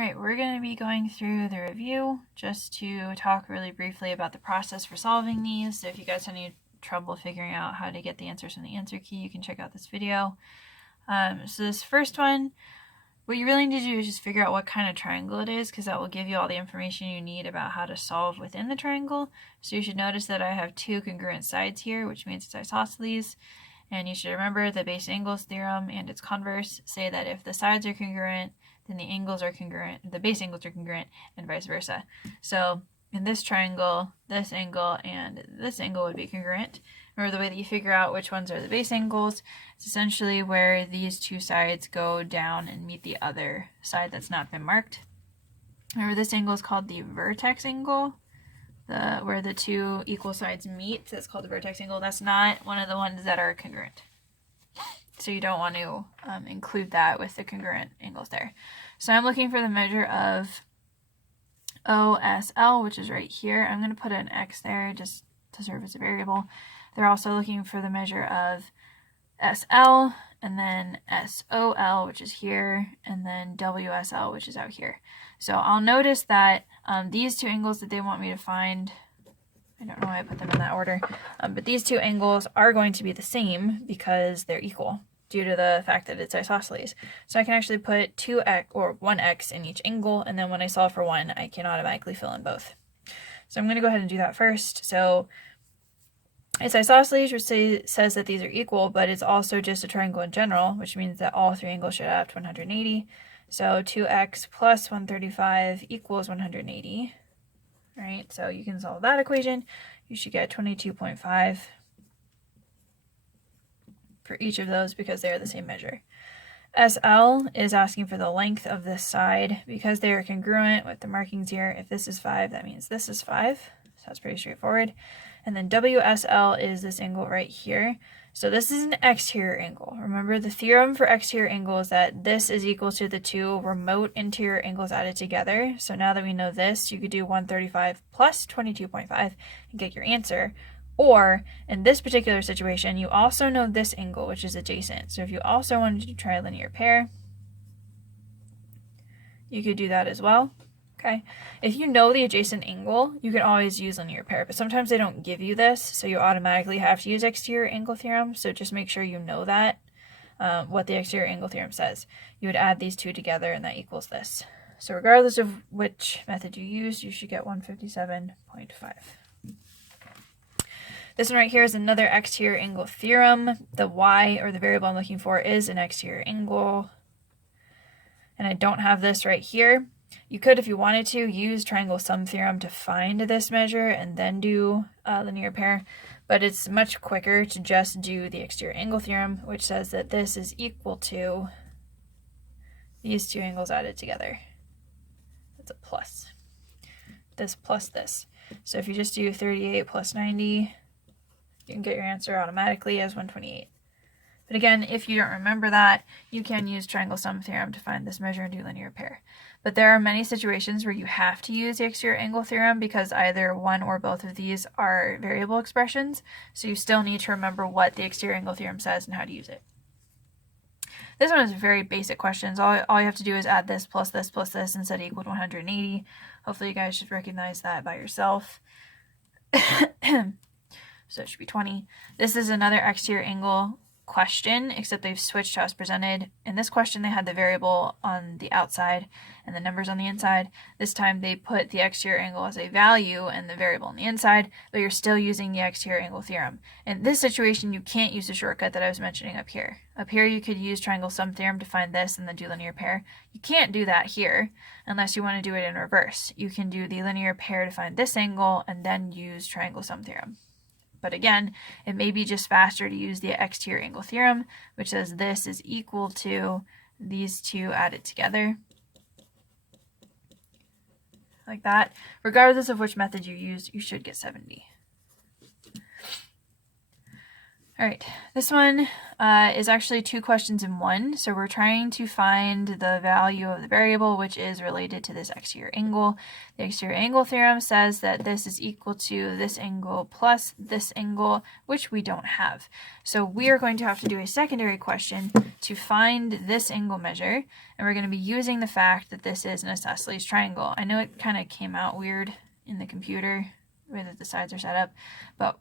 Alright, we're going to be going through the review just to talk really briefly about the process for solving these. So if you guys have any trouble figuring out how to get the answers from the answer key, you can check out this video. So this first one, what you really need to do is just figure out what kind of triangle it is, because that will give you all the information you need about how to solve within the triangle. So you should notice that I have two congruent sides here, which means it's isosceles. And you should remember the base angles theorem and its converse say that if the sides are congruent, then the angles are congruent, the base angles are congruent, and vice versa. So in this triangle, this angle and this angle would be congruent. Remember, the way that you figure out which ones are the base angles, it's essentially where these two sides go down and meet the other side that's not been marked. Remember, this angle is called the vertex angle, where the two equal sides meet. That's called the vertex angle. That's not one of the ones that are congruent. So you don't want to include that with the congruent angles there. So I'm looking for the measure of OSL, which is right here. I'm going to put an X there just to serve as a variable. They're also looking for the measure of SL, and then SOL, which is here, and then WSL, which is out here. So I'll notice that these two angles that they want me to find, I don't know why I put them in that order, but these two angles are going to be the same because they're equal due to the fact that it's isosceles. So I can actually put 2x or 1x in each angle, and then when I solve for one, I can automatically fill in both. So I'm going to go ahead and do that first. So it's isosceles, which says that these are equal, but it's also just a triangle in general, which means that all three angles should add up to 180. So 2x plus 135 equals 180. All right, so you can solve that equation. You should get 22.5 for each of those because they are the same measure. SL is asking for the length of this side because they are congruent with the markings here. If this is 5, that means this is 5. So that's pretty straightforward. And then WSL is this angle right here. So this is an exterior angle. Remember, the theorem for exterior angle is that this is equal to the two remote interior angles added together. So now that we know this, you could do 135 plus 22.5 and get your answer. Or in this particular situation, you also know this angle, which is adjacent. So if you also wanted to try a linear pair, you could do that as well. Okay. If you know the adjacent angle, you can always use linear pair, but sometimes they don't give you this, so you automatically have to use exterior angle theorem. So just make sure you know that, what the exterior angle theorem says. You would add these two together and that equals this. So regardless of which method you use, you should get 157.5. This one right here is another exterior angle theorem. The y, or the variable I'm looking for, is an exterior angle. And I don't have this right here. You could, if you wanted to, use triangle sum theorem to find this measure and then do linear pair, but it's much quicker to just do the exterior angle theorem, which says that this is equal to these two angles added together. That's a plus. This plus this. So if you just do 38 plus 90, you can get your answer automatically as 128. But again, if you don't remember that, you can use triangle sum theorem to find this measure and do linear pair. But there are many situations where you have to use the exterior angle theorem because either one or both of these are variable expressions, so you still need to remember what the exterior angle theorem says and how to use it. This one is very basic questions. All you have to do is add this plus this plus this and set equal to 180. Hopefully you guys should recognize that by yourself. So it should be 20. This is another exterior angle question, except they've switched to as presented. In this question, they had the variable on the outside and the numbers on the inside. This time, they put the exterior angle as a value and the variable on the inside, but you're still using the exterior angle theorem. In this situation, you can't use the shortcut that I was mentioning up here. Up here, you could use triangle sum theorem to find this and then do linear pair. You can't do that here unless you want to do it in reverse. You can do the linear pair to find this angle and then use triangle sum theorem. But again, it may be just faster to use the exterior angle theorem, which says this is equal to these two added together. Like that. Regardless of which method you use, you should get 70. All right, this one is actually 2 questions in one. So we're trying to find the value of the variable which is related to this exterior angle. The exterior angle theorem says that this is equal to this angle plus this angle, which we don't have. So we are going to have to do a secondary question to find this angle measure, and we're going to be using the fact that this is an isosceles triangle. I know it kind of came out weird in the computer, the way that the sides are set up, but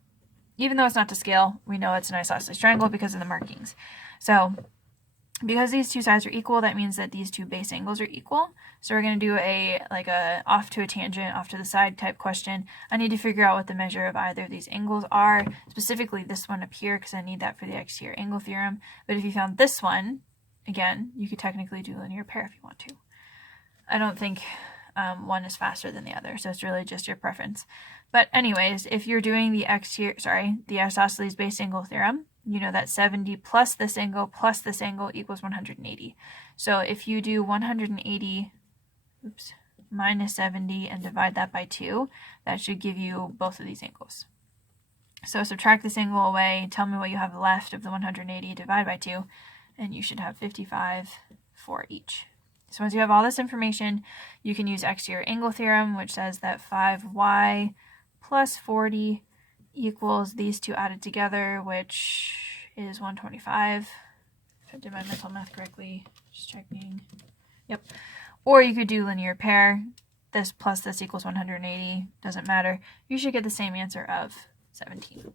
even though it's not to scale, we know it's an isosceles triangle because of the markings. So because these two sides are equal, that means that these two base angles are equal. So we're going to do a off to a tangent, off to the side type question. I need to figure out what the measure of either of these angles are, specifically this one up here because I need that for the exterior angle theorem. But if you found this one, again, you could technically do linear pair if you want to. I don't think one is faster than the other, so it's really just your preference. But anyways, if you're doing the isosceles base angle theorem, you know that 70 plus this angle equals 180. So if you do 180 minus 70 and divide that by 2, that should give you both of these angles. So subtract this angle away, tell me what you have left of the 180, divide by 2, and you should have 55 for each. So once you have all this information, you can use exterior angle theorem, which says that 5y plus 40 equals these two added together, which is 125. If I did my mental math correctly, just checking. Yep. Or you could do linear pair. This plus this equals 180. Doesn't matter. You should get the same answer of 17.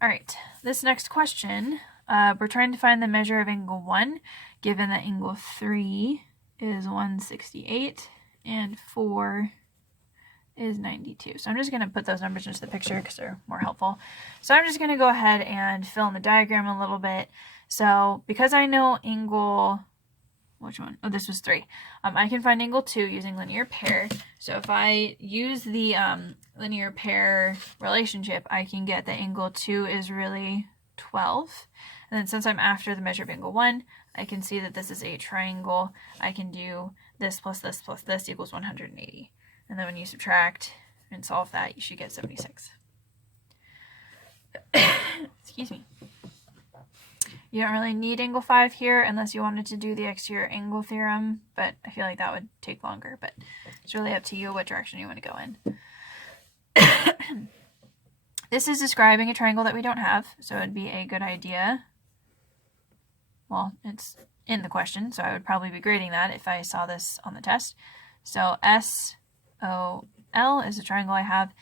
All right. This next question, we're trying to find the measure of angle 1, given that angle 3 is 168 and 4 is 92. So I'm just going to put those numbers into the picture because they're more helpful. So I'm just going to go ahead and fill in the diagram a little bit. So because I know angle, which one? Oh, this was 3. I can find angle 2 using linear pair. So if I use the linear pair relationship, I can get that angle 2 is really 12. And then since I'm after the measure of angle 1, I can see that this is a triangle. I can do this plus this plus this equals 180. And then when you subtract and solve that, you should get 76. Excuse me. You don't really need angle 5 here unless you wanted to do the exterior angle theorem, but I feel like that would take longer. But it's really up to you what direction you want to go in. This is describing a triangle that we don't have, so it would be a good idea. Well, it's in the question, so I would probably be grading that if I saw this on the test. So SOL is the triangle I have.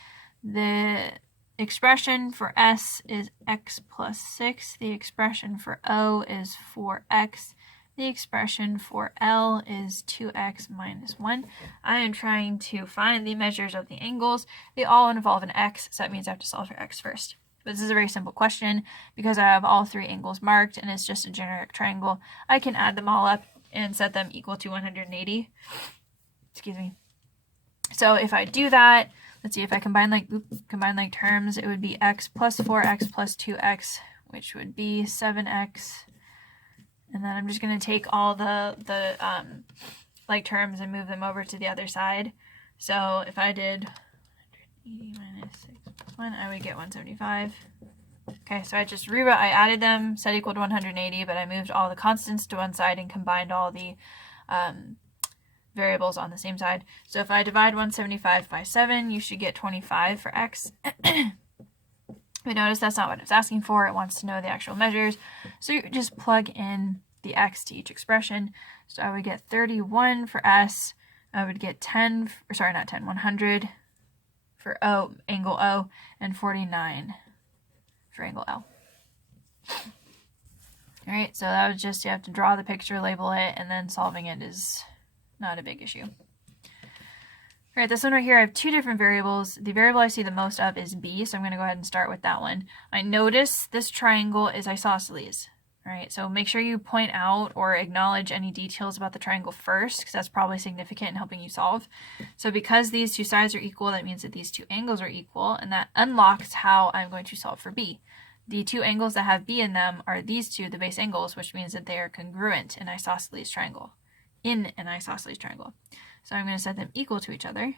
The expression for S is x plus 6. The expression for O is 4x. The expression for L is 2x minus 1. I am trying to find the measures of the angles. They all involve an x, so that means I have to solve for x first. But this is a very simple question because I have all 3 angles marked and it's just a generic triangle. I can add them all up and set them equal to 180. Excuse me. So if I do that, let's see, if I combine like terms, it would be x plus 4x plus 2x, which would be 7x. And then I'm just going to take all the like terms and move them over to the other side. So if I did 180 minus 6 plus 1, I would get 175. Okay, so I added them, set equal to 180, but I moved all the constants to one side and combined all the variables on the same side. So if I divide 175 by 7, you should get 25 for x. But notice that's not what it's asking for. It wants to know the actual measures. So you just plug in the x to each expression. So I would get 31 for S. I would get 100 for O, angle O, and 49 for angle L. All right, so that was just, you have to draw the picture, label it, and then solving it is not a big issue. All right, this one right here, I have 2 different variables. The variable I see the most of is b, so I'm going to go ahead and start with that one. I notice this triangle is isosceles. All right, so make sure you point out or acknowledge any details about the triangle first, because that's probably significant in helping you solve. So because these 2 sides are equal, that means that these 2 angles are equal, and that unlocks how I'm going to solve for b. The 2 angles that have b in them are these 2, the base angles, which means that they are congruent in an isosceles triangle. So I'm going to set them equal to each other,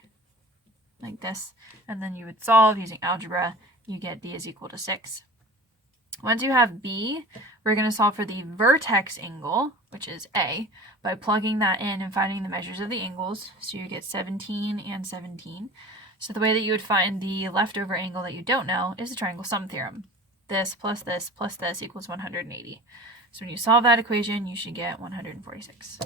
like this, and then you would solve using algebra. you get D is equal to 6. Once you have B, we're going to solve for the vertex angle, which is A, by plugging that in and finding the measures of the angles. So you get 17 and 17. So the way that you would find the leftover angle that you don't know is the triangle sum theorem. This plus this plus this equals 180. So when you solve that equation, you should get 146.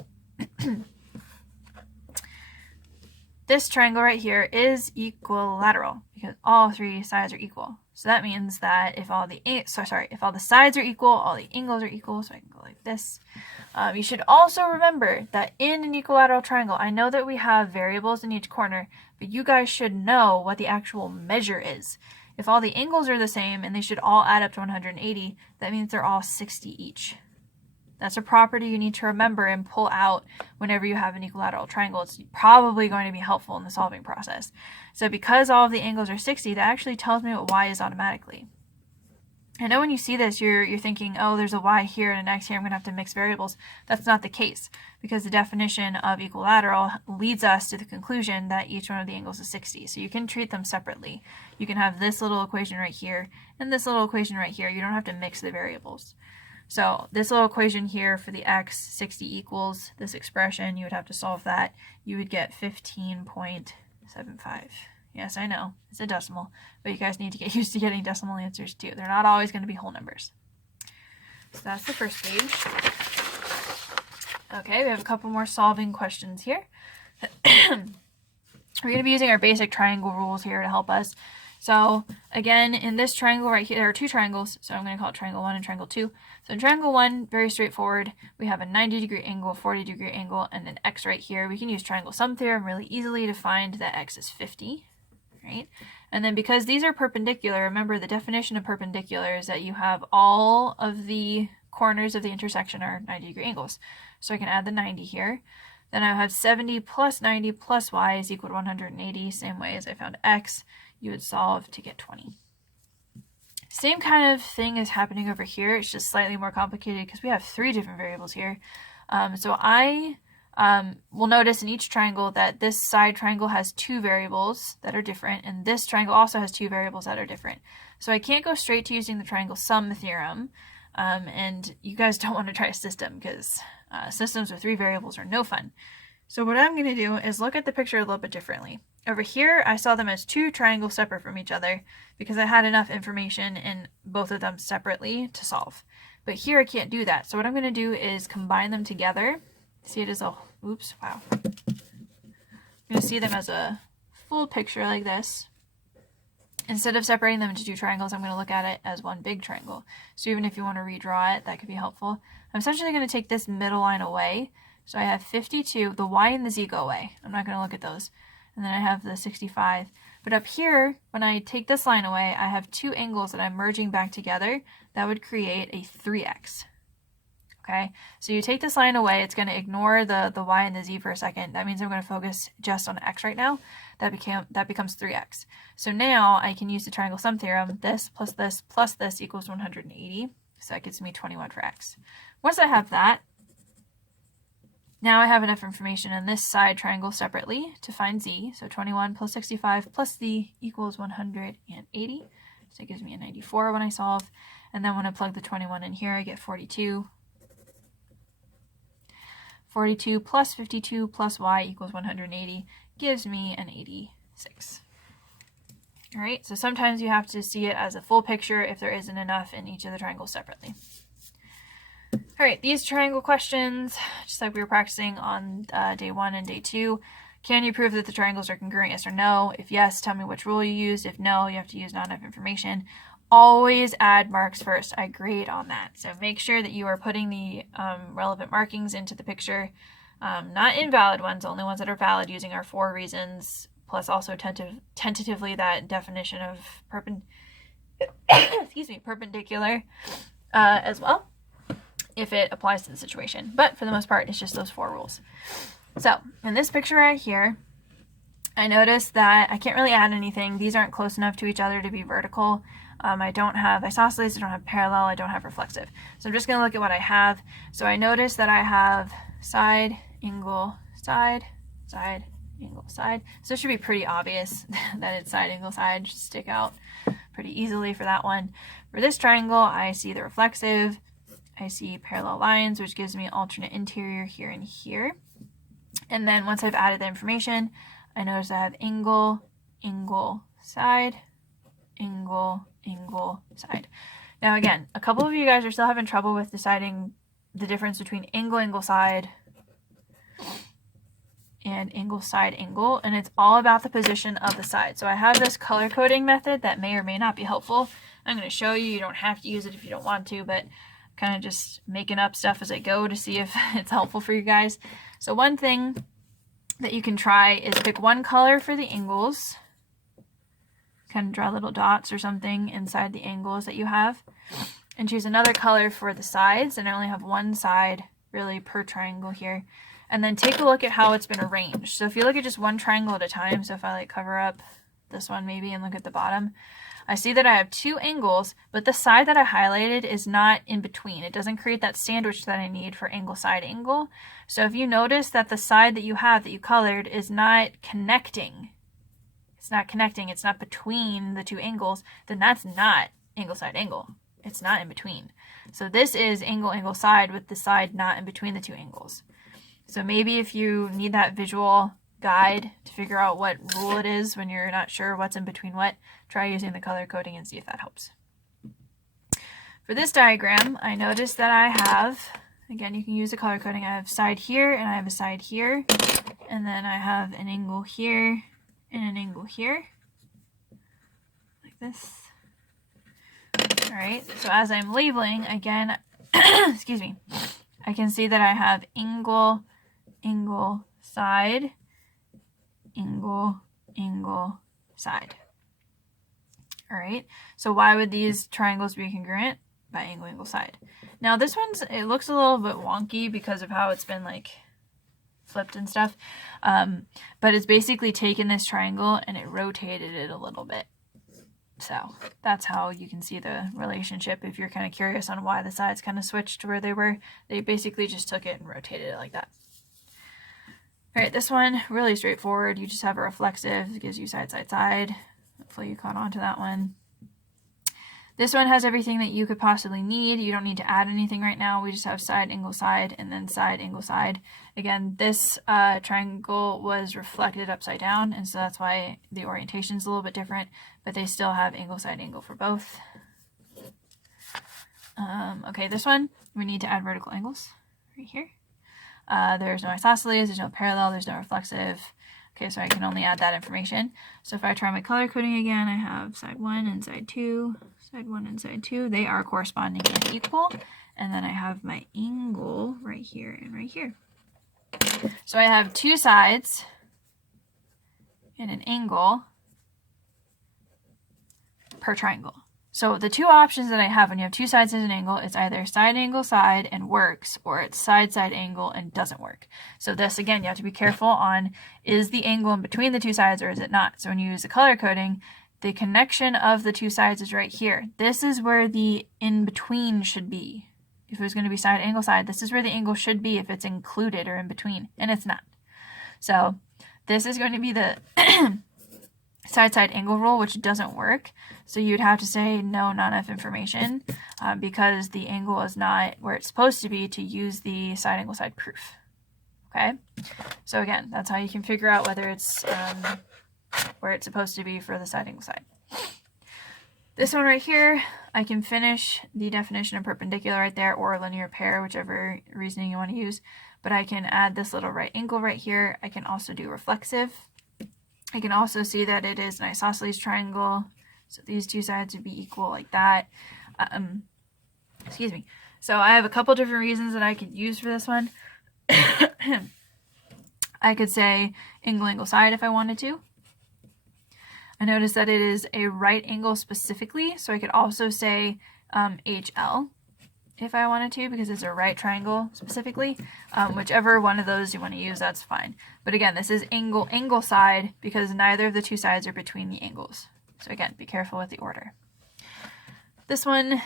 This triangle right here is equilateral because all three sides are equal. So that means that if all the sides are equal, all the angles are equal. So I can go like this. You should also remember that in an equilateral triangle, I know that we have variables in each corner, but you guys should know what the actual measure is. If all the angles are the same and they should all add up to 180, that means they're all 60 each. That's a property you need to remember and pull out whenever you have an equilateral triangle. It's probably going to be helpful in the solving process. So because all of the angles are 60, that actually tells me what y is automatically. I know when you see this, you're thinking, oh, there's a y here and an x here, I'm going to have to mix variables. That's not the case, because the definition of equilateral leads us to the conclusion that each one of the angles is 60. So you can treat them separately. You can have this little equation right here and this little equation right here. You don't have to mix the variables. So this little equation here for the x, 60 equals this expression. You would have to solve that. You would get 15.75. Yes, I know, it's a decimal, but you guys need to get used to getting decimal answers too. They're not always going to be whole numbers. So that's the first page. Okay, we have a couple more solving questions here. We're going to be using our basic triangle rules here to help us. So again, in this triangle right here, there are two triangles, so I'm going to call it triangle 1 and triangle 2. So in triangle 1, very straightforward, we have a 90-degree angle, 40-degree angle, and an x right here. We can use triangle sum theorem really easily to find that x is 50, right? And then because these are perpendicular, remember the definition of perpendicular is that you have all of the corners of the intersection are 90-degree angles. So I can add the 90 here. Then I have 70 plus 90 plus y is equal to 180, same way as I found x. You would solve to get 20. Same kind of thing is happening over here. It's just slightly more complicated because we have 3 different variables here. So I will notice in each triangle that this side triangle has 2 variables that are different, and this triangle also has 2 variables that are different. So I can't go straight to using the triangle sum theorem, and you guys don't want to try a system because systems with 3 variables are no fun. So what I'm going to do is look at the picture a little bit differently. Over here, I saw them as 2 triangles separate from each other because I had enough information in both of them separately to solve. But here I can't do that. So what I'm going to do is combine them together. See it as a, oops, wow. I'm going to see them as a full picture like this. Instead of separating them into 2 triangles, I'm going to look at it as one big triangle. So even if you want to redraw it, that could be helpful. I'm essentially going to take this middle line away. So I have 52, the y and the z go away. I'm not going to look at those. And then I have the 65. But up here, when I take this line away, I have 2 angles that I'm merging back together. That would create a 3x. Okay, so you take this line away, it's going to ignore the y and the z for a second. That means I'm going to focus just on x right now. That becomes 3x. So now I can use the triangle sum theorem. This plus this equals 180. So that gives me 21 for x. Once I have that, now I have enough information in this side triangle separately to find z. So 21 plus 65 plus z equals 180. So it gives me a 94 when I solve. And then when I plug the 21 in here, I get 42. 42 plus 52 plus y equals 180 gives me an 86. All right, so sometimes you have to see it as a full picture if there isn't enough in each of the triangles separately. All right, these triangle questions, just like we were practicing on day 1 and day 2. Can you prove that the triangles are congruent, yes or no? If yes, tell me which rule you used. If no, you have to use not enough information. Always add marks first. I grade on that. So make sure that you are putting the relevant markings into the picture. Not invalid ones, only ones that are valid using our 4 reasons, plus also tentatively that definition of perpendicular as well, if it applies to the situation. But for the most part, it's just those 4 rules. So in this picture right here, I noticed that I can't really add anything. These aren't close enough to each other to be vertical. I don't have isosceles, I don't have parallel, I don't have reflexive. So I'm just going to look at what I have. So I noticed that I have side, angle, side, side, angle, side. So it should be pretty obvious that it's side, angle, side, just stick out. pretty easily for that one. For this triangle, I see the reflexive, I see parallel lines, which gives me alternate interior here and here. And then once I've added the information, I notice I have angle, angle, side, angle, angle, side. Now again, a couple of you guys are still having trouble with deciding the difference between angle, angle, side, and angle, side, angle, and it's all about the position of the side. So I have this color coding method that may or may not be helpful. I'm going to show you. You don't have to use it if you don't want to, but kind of just making up stuff as I go to see if it's helpful for you guys. So one thing that you can try is pick one color for the angles, kind of draw little dots or something inside the angles that you have, and choose another color for the sides, and I only have one side really per triangle here. And then take a look at how it's been arranged. So if you look at just one triangle at a time, so if I like cover up this one maybe and look at the bottom, I see that I have two angles, but the side that I highlighted is not in between. It doesn't create that sandwich that I need for angle, side, angle. So if you notice that the side that you have that you colored is not connecting, it's not between the two angles, then that's not angle, side, angle. It's not in between. So this is angle, angle, side with the side not in between the two angles. So maybe if you need that visual guide to figure out what rule it is when you're not sure what's in between what, try using the color coding and see if that helps. For this diagram, I noticed that I have, again, you can use the color coding, I have side here and I have a side here, and then I have an angle here and an angle here, like this. All right, so as I'm labeling, again, excuse me, I can see that I have angle, angle, side, angle, angle, side. All right, so why would these triangles be congruent? By angle, angle, side. Now this one's, it looks a little bit wonky because of how it's been like flipped and stuff, but it's basically taken this triangle and it rotated it a little bit. So that's how you can see the relationship if you're kind of curious on why the sides kind of switched to where they were. They basically just took it and rotated it like that. All right, this one, really straightforward. You just have a reflexive, it gives you side, side, side. Hopefully you caught on to that one. This one has everything that you could possibly need. You don't need to add anything right now. We just have side, angle, side, and then side, angle, side. Again, this triangle was reflected upside down, and so that's why the orientation is a little bit different, but they still have angle, side, angle for both. Okay, this one, we need to add vertical angles right here. There's no isosceles, there's no parallel, there's no reflexive. Okay, so I can only add that information. So if I try my color coding again, I have side 1 and side 2, side 1 and side 2. They are corresponding and equal. And then I have my angle right here and right here. So I have two sides and an angle per triangle. So the two options that I have when you have two sides and an angle is either side, angle, side and works, or it's side, side, angle and doesn't work. So this, again, you have to be careful on, is the angle in between the two sides or is it not? So when you use the color coding, the connection of the two sides is right here. This is where the in-between should be. If it was going to be side, angle, side, this is where the angle should be if it's included or in between, and it's not. So this is going to be the side, side, angle rule, which doesn't work. So you'd have to say no, not enough information because the angle is not where it's supposed to be to use the side, angle, side proof. Okay, so again, that's how you can figure out whether it's where it's supposed to be for the side, angle, side. This one right here, I can finish the definition of perpendicular right there or linear pair, whichever reasoning you want to use. But I can add this little right angle right here. I can also do reflexive. I can also see that it is an isosceles triangle. So these two sides would be equal like that. Excuse me. So I have a couple different reasons that I could use for this one. I could say angle, angle, side if I wanted to. I notice that it is a right angle specifically, so I could also say HL if I wanted to, because it's a right triangle specifically. Whichever one of those you want to use, that's fine. But again, this is angle, angle, side, because neither of the two sides are between the angles. So again, be careful with the order. This one,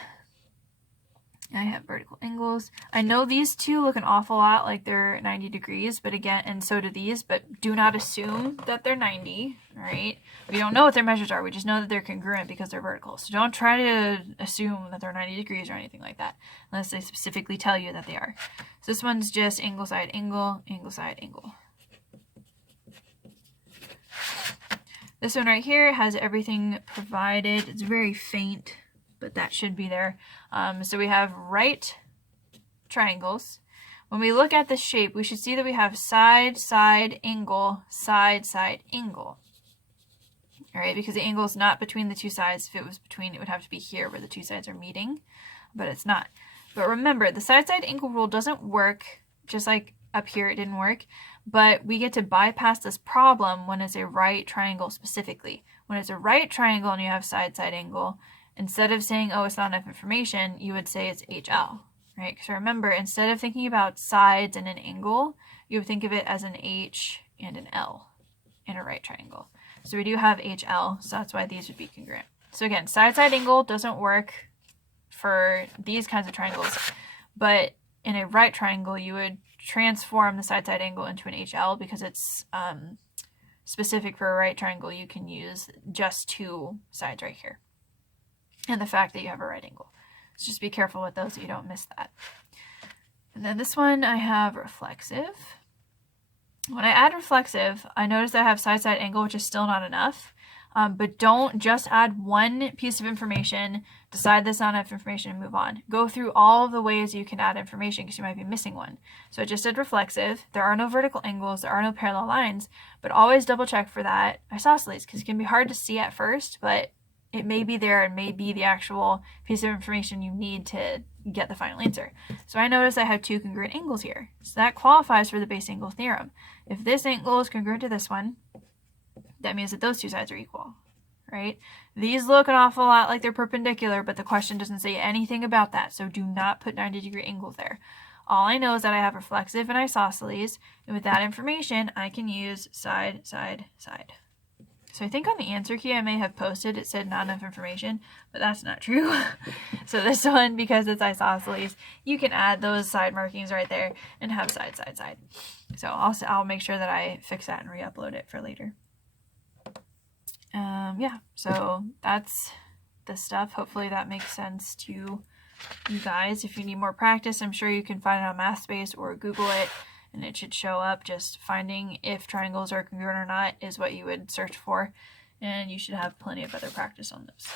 I have vertical angles. I know these two look an awful lot like they're 90 degrees, but again, and so do these, but do not assume that they're 90, all right? We don't know what their measures are. We just know that they're congruent because they're vertical. So don't try to assume that they're 90 degrees or anything like that, unless they specifically tell you that they are. So this one's just angle, side, angle, angle, side, angle. This one right here has everything provided. It's very faint, but that should be there. So we have right triangles. When we look at this shape, we should see that we have side, side, angle, side, side, angle. All right, because the angle is not between the two sides. If it was between, it would have to be here where the two sides are meeting, but it's not. But remember, the side, side, angle rule doesn't work, just like up here it didn't work, but we get to bypass this problem when it's a right triangle specifically. When it's a right triangle and you have side, side, angle, instead of saying, oh, it's not enough information, you would say it's HL. Right? So remember, instead of thinking about sides and an angle, you would think of it as an H and an L in a right triangle. So we do have HL, so that's why these would be congruent. So again, side, side, angle doesn't work for these kinds of triangles, but in a right triangle, you would transform the side, side, angle into an HL because it's specific for a right triangle. You can use just two sides right here, and the fact that you have a right angle. So just be careful with those so you don't miss that. And then this one I have reflexive. When I add reflexive, I notice that I have side, side, angle, which is still not enough. But don't just add one piece of information, decide that's not enough information, and move on. Go through all of the ways you can add information because you might be missing one. So I just did reflexive. There are no vertical angles, there are no parallel lines, but always double check for that isosceles because it can be hard to see at first, but it may be there and may be the actual piece of information you need to get the final answer. So I notice I have two congruent angles here. So that qualifies for the base angle theorem. If this angle is congruent to this one, that means that those two sides are equal, right? These look an awful lot like they're perpendicular, but the question doesn't say anything about that. So do not put 90-degree angles there. All I know is that I have reflexive and isosceles, and with that information, I can use side, side, side. So I think on the answer key I may have posted it said not enough information, but that's not true. So this one, because it's isosceles, you can add those side markings right there and have side, side, side. So I'll make sure that I fix that and re-upload it for later. Yeah, so that's the stuff. Hopefully that makes sense to you guys. If you need more practice, I'm sure you can find it on MathSpace or Google it, and it should show up. Just finding if triangles are congruent or not is what you would search for, and you should have plenty of other practice on those.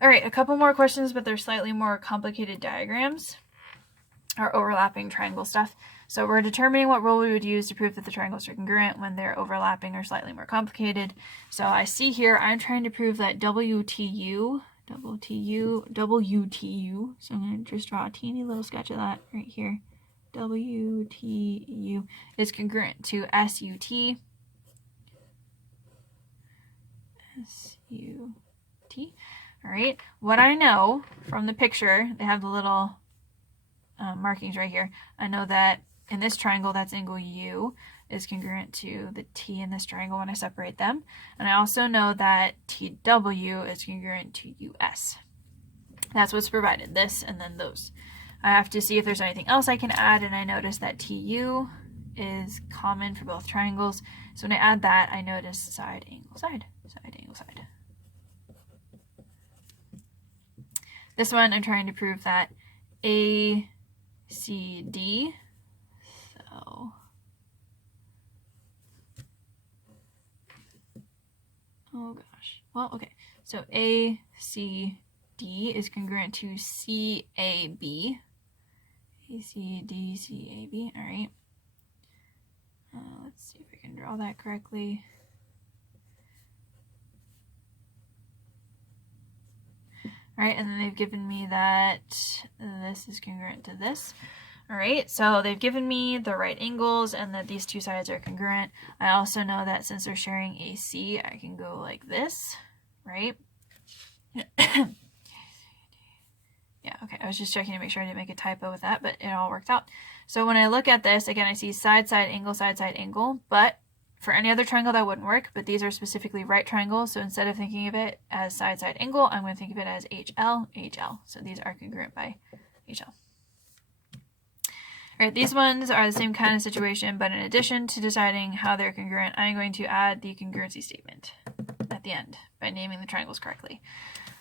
All right, a couple more questions, but they're slightly more complicated diagrams or overlapping triangle stuff. So we're determining what rule we would use to prove that the triangles are congruent when they're overlapping or slightly more complicated. So I see here I'm trying to prove that WTU, so I'm going to just draw a teeny little sketch of that right here. WTU is congruent to SUT. SUT. All right. What I know from the picture, they have the little markings right here. I know that in this triangle, that's angle U is congruent to the T in this triangle when I separate them. And I also know that TW is congruent to US. That's what's provided, this and then those. I have to see if there's anything else I can add, and I notice that TU is common for both triangles. So when I add that, I notice side, angle, side, side, angle, side. This one, I'm trying to prove that ACD, so, oh gosh, well, okay, so ACD is congruent to CAB, ACD, CAB, all right, let's see if I can draw that correctly. All right, and then they've given me that this is congruent to this. All right, so they've given me the right angles and that these two sides are congruent. I also know that since they're sharing AC, I can go like this, right? Yeah, okay, I was just checking to make sure I didn't make a typo with that, but it all worked out. So when I look at this, again, I see side, side, angle, but for any other triangle that wouldn't work, but these are specifically right triangles, so instead of thinking of it as side, side, angle, I'm going to think of it as HL, HL. So these are congruent by HL. All Alright, these ones are the same kind of situation, but in addition to deciding how they're congruent, I'm going to add the congruency statement at the end by naming the triangles correctly.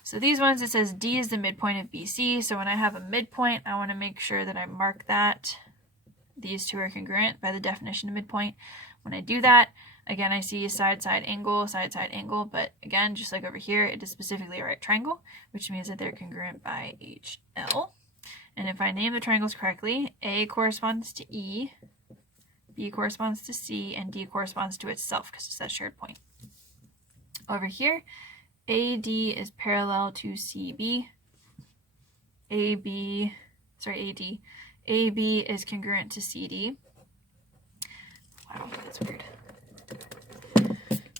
So these ones, it says D is the midpoint of BC, so when I have a midpoint, I want to make sure that I mark that these two are congruent by the definition of midpoint. When I do that, again, I see side-side angle, but again, just like over here, it is specifically a right triangle, which means that they're congruent by HL. And if I name the triangles correctly, A corresponds to E, B corresponds to C, and D corresponds to itself because it's that shared point. Over here, AD is parallel to CB. AB is congruent to CD. Wow, that's weird.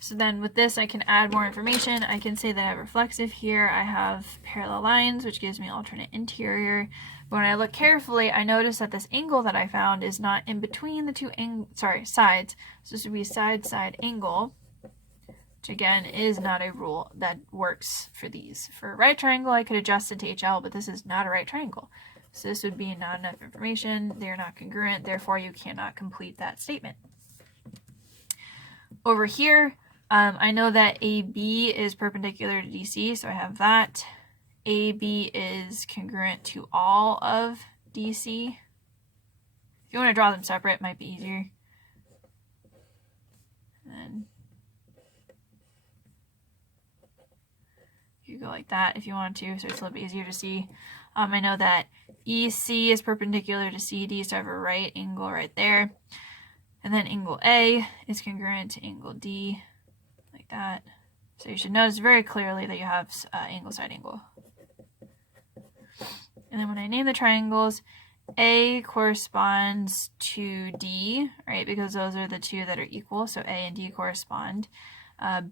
So then with this, I can add more information. I can say that I have reflexive here. I have parallel lines, which gives me alternate interior. But when I look carefully, I notice that this angle that I found is not in between the two sides. So this would be side-side angle, which again is not a rule that works for these. For a right triangle, I could adjust it to HL, but this is not a right triangle. So this would be not enough information. They're not congruent, therefore you cannot complete that statement. Over here, I know that AB is perpendicular to DC, so I have that. AB is congruent to all of DC. If you want to draw them separate, it might be easier. And then you go like that if you want to, so it's a little bit easier to see. I know that EC is perpendicular to CD, so I have a right angle right there. And then angle A is congruent to angle D, like that. So you should notice very clearly that you have angle side angle. And then when I name the triangles, A corresponds to D, right, because those are the two that are equal, so A and D correspond.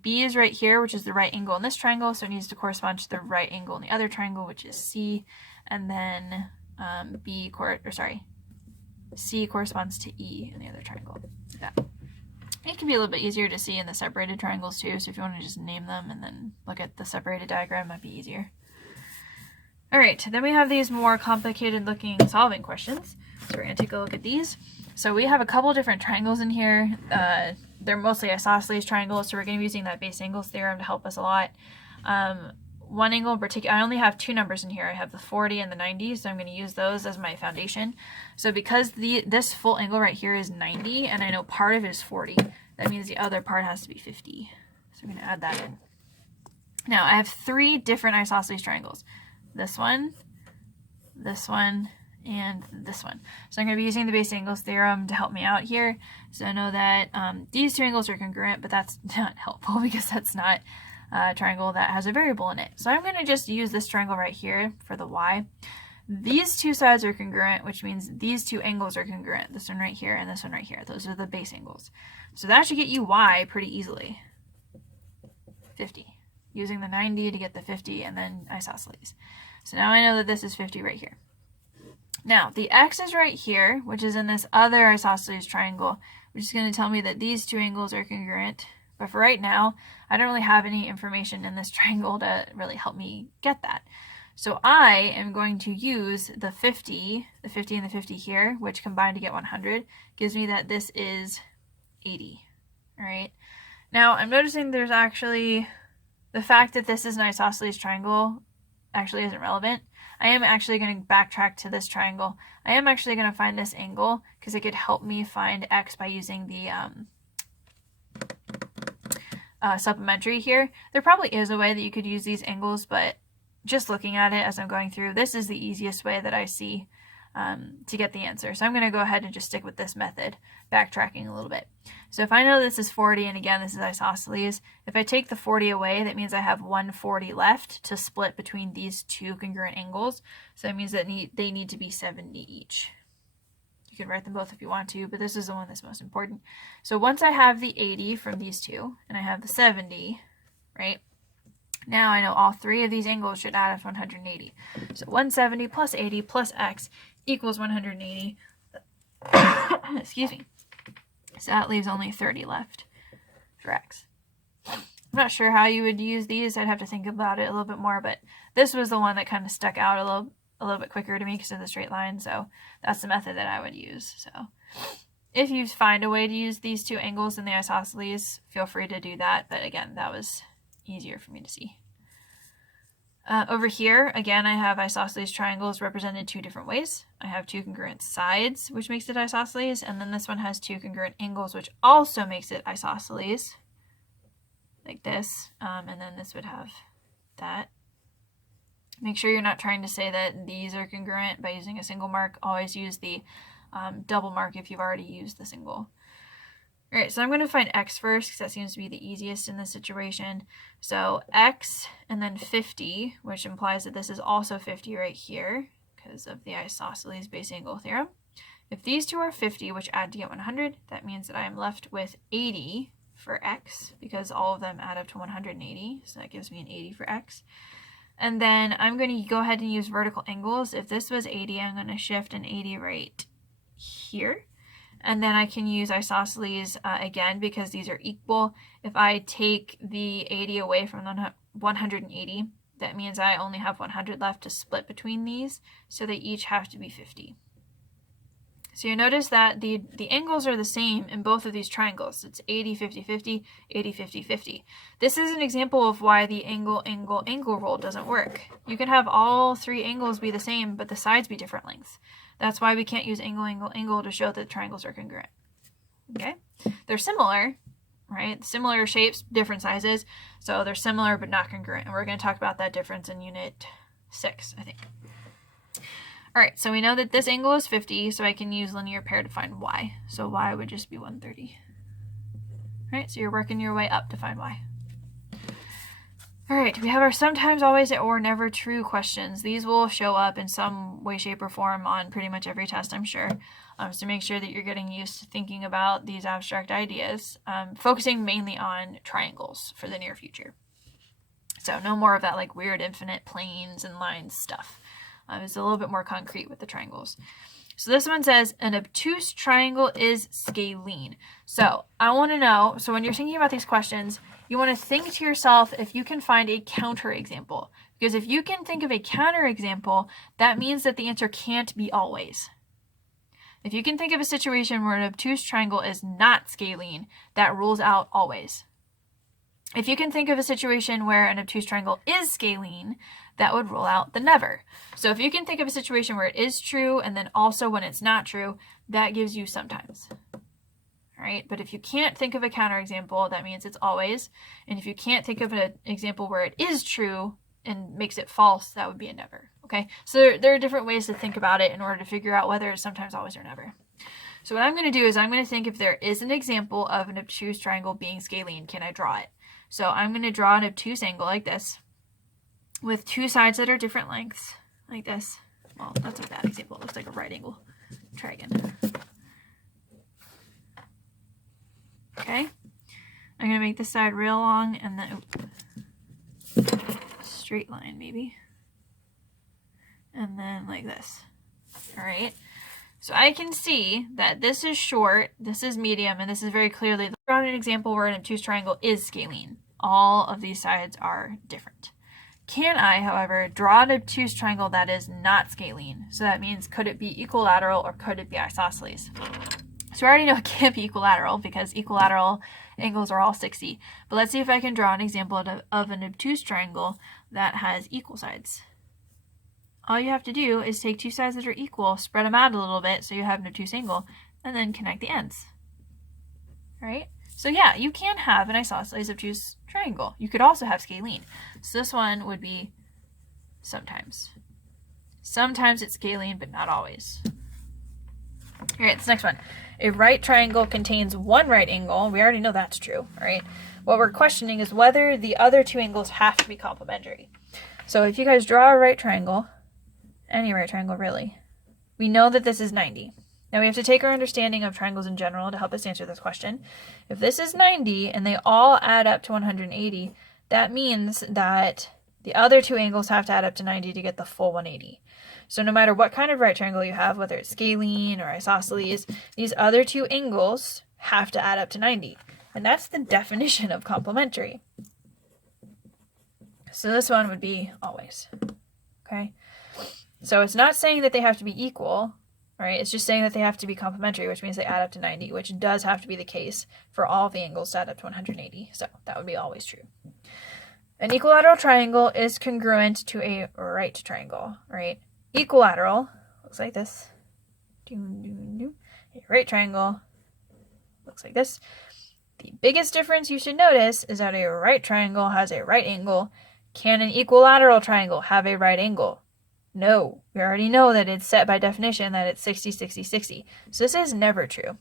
B is right here, which is the right angle in this triangle, so it needs to correspond to the right angle in the other triangle, which is C. And then C corresponds to E in the other triangle. Like that. It can be a little bit easier to see in the separated triangles too, so if you want to just name them and then look at the separated diagram, it might be easier. Alright, then we have these more complicated looking solving questions. So we're going to take a look at these. So we have a couple different triangles in here. They're mostly isosceles triangles, so we're going to be using that base angles theorem to help us a lot. One angle in particular, I only have two numbers in here. I have the 40 and the 90, so I'm going to use those as my foundation. So because this full angle right here is 90, and I know part of it is 40, that means the other part has to be 50. So I'm going to add that in. Now, I have three different isosceles triangles. This one, and this one. So I'm going to be using the base angles theorem to help me out here. So I know that these two angles are congruent, but that's not helpful because that's not a triangle that has a variable in it. So I'm going to just use this triangle right here for the y. These two sides are congruent, which means these two angles are congruent. This one right here and this one right here. Those are the base angles. So that should get you y pretty easily. 50. Using the 90 to get the 50 and then isosceles. So now I know that this is 50 right here. Now, the x is right here, which is in this other isosceles triangle, which is going to tell me that these two angles are congruent. But for right now, I don't really have any information in this triangle to really help me get that. So I am going to use the 50 and the 50 here, which combine to get 100, gives me that this is 80. All right. Now, I'm noticing there's actually, the fact that this is an isosceles triangle actually isn't relevant. I am actually going to backtrack to this triangle. I am actually going to find this angle because it could help me find x by using the supplementary here. There probably is a way that you could use these angles, but just looking at it as I'm going through, this is the easiest way that I see to get the answer. So I'm going to go ahead and just stick with this method, backtracking a little bit. So if I know this is 40, and again, this is isosceles, if I take the 40 away, that means I have 140 left to split between these two congruent angles. So that means that they need to be 70 each. You can write them both if you want to, but this is the one that's most important. So once I have the 80 from these two, and I have the 70, right? Now I know all three of these angles should add up to 180. So 170 plus 80 plus x equals 180. Excuse me. So that leaves only 30 left for x. I'm not sure how you would use these. I'd have to think about it a little bit more, but this was the one that kind of stuck out a little a little bit quicker to me because of the straight line. So that's the method that I would use. So if you find a way to use these two angles in the isosceles, feel free to do that. But again, that was easier for me to see. Over here, again, I have isosceles triangles represented two different ways. I have two congruent sides, which makes it isosceles, and then this one has two congruent angles, which also makes it isosceles, like this, and then this would have that. Make sure you're not trying to say that these are congruent by using a single mark. Always use the double mark if you've already used the single. All right, so I'm going to find x first because that seems to be the easiest in this situation. So x and then 50, which implies that this is also 50 right here because of the isosceles base angle theorem. If these two are 50, which add to get 100, that means that I am left with 80 for x because all of them add up to 180. So that gives me an 80 for x. And then I'm going to go ahead and use vertical angles. If this was 80, I'm going to shift an 80 right here. And then I can use isosceles again because these are equal. If I take the 80 away from the 180, that means I only have 100 left to split between these, so they each have to be 50. So you notice that the angles are the same in both of these triangles. It's 80, 50, 50, 80, 50, 50. This is an example of why the angle, angle, angle rule doesn't work. You can have all three angles be the same, but the sides be different lengths. That's why we can't use angle, angle, angle to show that triangles are congruent. Okay? They're similar, right? Similar shapes, different sizes. So they're similar but not congruent. And we're going to talk about that difference in Unit 6, I think. All right, so we know that this angle is 50, so I can use linear pair to find y. So y would just be 130. All right, so you're working your way up to find y. All right, we have our sometimes, always, or never true questions. These will show up in some way, shape, or form on pretty much every test, I'm sure. So make sure that you're getting used to thinking about these abstract ideas, focusing mainly on triangles for the near future. So no more of that like weird infinite planes and lines stuff. It's a little bit more concrete with the triangles. So this one says, an obtuse triangle is scalene. So I want to know, so when you're thinking about these questions, you want to think to yourself if you can find a counterexample. Because if you can think of a counterexample, that means that the answer can't be always. If you can think of a situation where an obtuse triangle is not scalene, that rules out always. If you can think of a situation where an obtuse triangle is scalene, that would rule out the never. So if you can think of a situation where it is true and then also when it's not true, that gives you sometimes. All right, but if you can't think of a counterexample, that means it's always. And if you can't think of an example where it is true and makes it false, that would be a never. Okay, so there are different ways to think about it in order to figure out whether it's sometimes, always, or never. So what I'm going to do is I'm going to think if there is an example of an obtuse triangle being scalene, can I draw it? So I'm going to draw an obtuse angle like this with two sides that are different lengths, like this. Well, that's a bad example. It looks like a right angle. Try again. Okay. I'm going to make this side real long and then straight line maybe. And then like this. All right. So I can see that this is short, this is medium, and this is very clearly drawn an example where an obtuse triangle is scalene. All of these sides are different. Can I, however, draw an obtuse triangle that is not scalene? So that means could it be equilateral or could it be isosceles? So I already know it can't be equilateral because equilateral angles are all 60. But let's see if I can draw an example of an obtuse triangle that has equal sides. All you have to do is take two sides that are equal, spread them out a little bit so you have an obtuse angle, and then connect the ends. All right? So yeah, you can have an isosceles obtuse triangle. You could also have scalene. So this one would be sometimes. Sometimes it's scalene, but not always. All right, this next one. A right triangle contains one right angle. We already know that's true, all right? What we're questioning is whether the other two angles have to be complementary. So if you guys draw a right triangle, any right triangle really, we know that this is 90. Now we have to take our understanding of triangles in general to help us answer this question. If this is 90 and they all add up to 180, that means that the other two angles have to add up to 90 to get the full 180. So no matter what kind of right triangle you have, whether it's scalene or isosceles, these other two angles have to add up to 90. And that's the definition of complementary. So this one would be always. Okay. So it's not saying that they have to be equal, right? It's just saying that they have to be complementary, which means they add up to 90, which does have to be the case for all the angles to add up to 180. So that would be always true. An equilateral triangle is congruent to a right triangle, right? Equilateral looks like this. A right triangle looks like this. The biggest difference you should notice is that a right triangle has a right angle. Can an equilateral triangle have a right angle? No. We already know that it's set by definition that it's 60, 60, 60. So this is never true.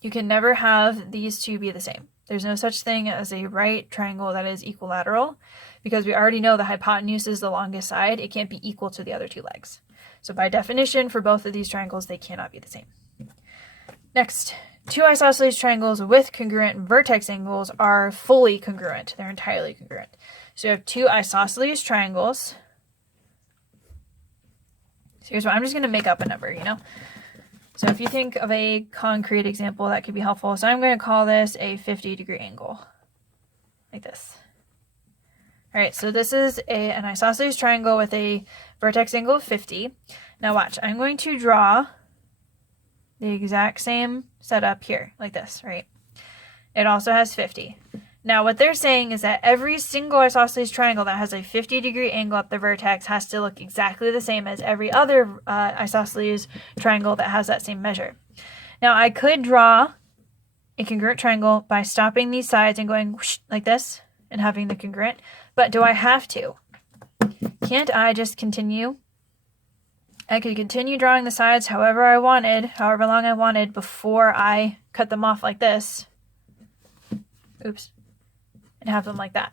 You can never have these two be the same. There's no such thing as a right triangle that is equilateral because we already know the hypotenuse is the longest side. It can't be equal to the other two legs. So by definition, for both of these triangles, they cannot be the same. Next, two isosceles triangles with congruent vertex angles are fully congruent. They're entirely congruent. So you have two isosceles triangles. So here's what I'm just going to make up a number, you know. So if you think of a concrete example, that could be helpful. So I'm going to call this a 50-degree angle, like this. All right, so this is an isosceles triangle with a vertex angle of 50. Now watch, I'm going to draw the exact same setup here, like this, right? It also has 50. Now what they're saying is that every single isosceles triangle that has a 50-degree angle up the vertex has to look exactly the same as every other isosceles triangle that has that same measure. Now I could draw a congruent triangle by stopping these sides and going whoosh, like this and having the congruent, but do I have to? Can't I just continue? I could continue drawing the sides however I wanted, however long I wanted, before I cut them off like this. Oops. And have them like that.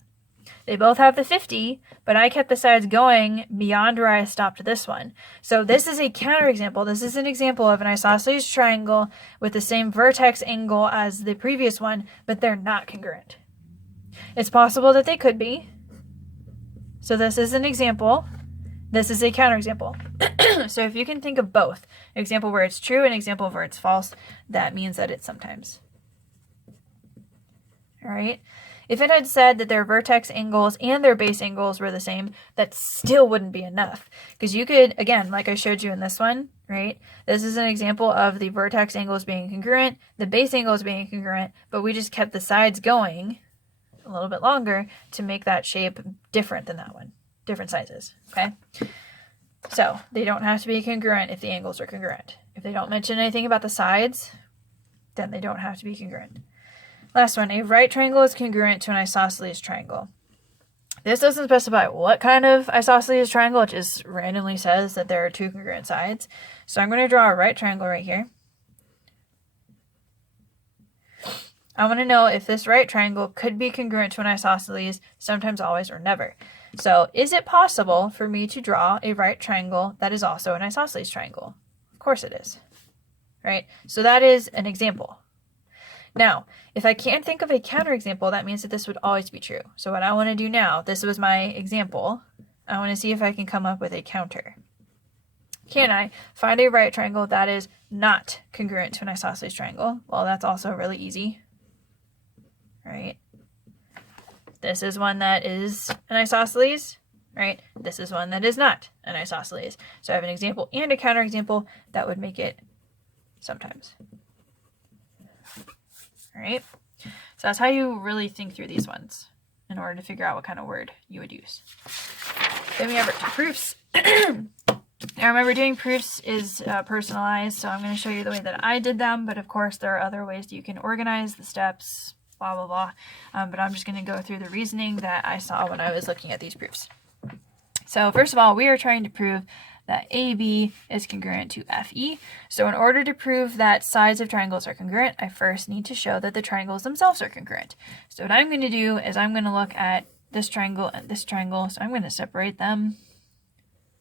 They both have the 50, but I kept the sides going beyond where I stopped this one. So this is a counterexample. This is an example of an isosceles triangle with the same vertex angle as the previous one, but they're not congruent. It's possible that they could be. So this is an example. This is a counterexample. So if you can think of both, an example where it's true and an example where it's false, that means that it's sometimes. All right. If it had said that their vertex angles and their base angles were the same, that still wouldn't be enough. Because you could, again, like I showed you in this one, right? This is an example of the vertex angles being congruent, the base angles being congruent, but we just kept the sides going a little bit longer to make that shape different than that one. Different sizes, okay? So they don't have to be congruent if the angles are congruent. If they don't mention anything about the sides, then they don't have to be congruent. Last one, a right triangle is congruent to an isosceles triangle. This doesn't specify what kind of isosceles triangle, it just randomly says that there are two congruent sides. So I'm going to draw a right triangle right here. I want to know if this right triangle could be congruent to an isosceles, sometimes, always, or never. So is it possible for me to draw a right triangle that is also an isosceles triangle? Of course it is, right? So that is an example. Now, if I can't think of a counterexample, that means that this would always be true. So what I want to do now, this was my example. I want to see if I can come up with a counter. Can I find a right triangle that is not congruent to an isosceles triangle? Well, that's also really easy, right? This is one that is an isosceles, right? This is one that is not an isosceles. So I have an example and a counterexample that would make it sometimes. All right, so that's how you really think through these ones in order to figure out what kind of word you would use. Then we have our proofs. Now remember, doing proofs is personalized, so I'm going to show you the way that I did them, but of course there are other ways that you can organize the steps, blah, blah, blah. But I'm just going to go through the reasoning that I saw when I was looking at these proofs. So first of all, we are trying to prove that AB is congruent to FE. So in order to prove that sides of triangles are congruent, I first need to show that the triangles themselves are congruent. So what I'm going to do is I'm going to look at this triangle and this triangle. So I'm going to separate them